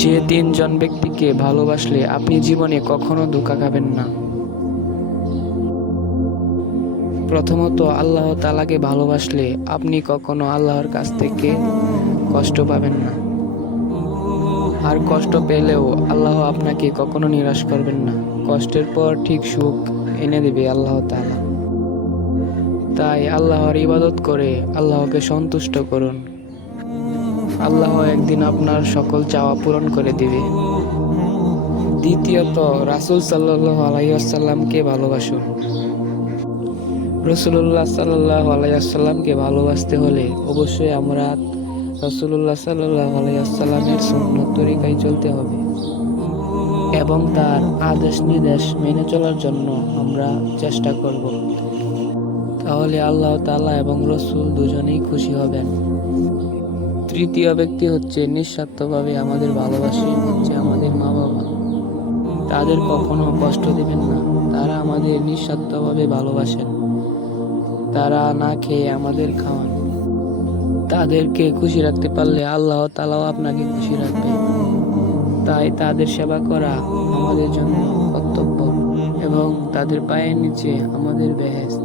যে তিনজন ব্যক্তিকে ভালোবাসলে আপনি জীবনে কখনো ধোকা খাবেন না। প্রথমত আল্লাহ তালাকে ভালোবাসলে আপনি কখনো আল্লাহর কাছ থেকে কষ্ট পাবেন না। আর কষ্ট পেলেও আল্লাহ আপনাকে কখনো নিরাশ করবেন না। কষ্টের পর ঠিক সুখ এনে দেবে আল্লাহ তালা তাই আল্লাহর ইবাদত করে আল্লাহকে সন্তুষ্ট করুন। আল্লাহ একদিন আপনার সকল চাওয়া পূরণ করে দিবে। দ্বিতীয়ত, রাসূল আলাইসাল্লামকে ভালোবাসুন। রসুল্লাহ সাল্লাহ আলাইসাল্লামকে ভালোবাসতে হলে অবশ্যই আমরা রসুল্লাহ সাল্লাহ আলাইসাল্লামের তরিকায় চলতে হবে এবং তার আদেশ নির্দেশ মেনে চলার জন্য আমরা চেষ্টা করব। তাহলে আল্লাহ তাআলা এবং রসুল দুজনেই খুশি হবেন। তৃতীয় ব্যক্তি হচ্ছে নিঃস্বার্থভাবে আমাদের ভালোবাসি, হচ্ছে আমাদের মা বাবা। তাদের কখনো কষ্ট দেবেন না। তারা আমাদের নিঃস্বার্থভাবে ভালোবাসেন। তারা না খেয়ে আমাদের খাওয়ান। তাদেরকে খুশি রাখতে পারলে আল্লাহ তালাও আপনাকে খুশি রাখবে। তাই তাদের সেবা করা আমাদের জন্য কর্তব্য এবং তাদের পায়ের নিচে আমাদের বেহেস্ত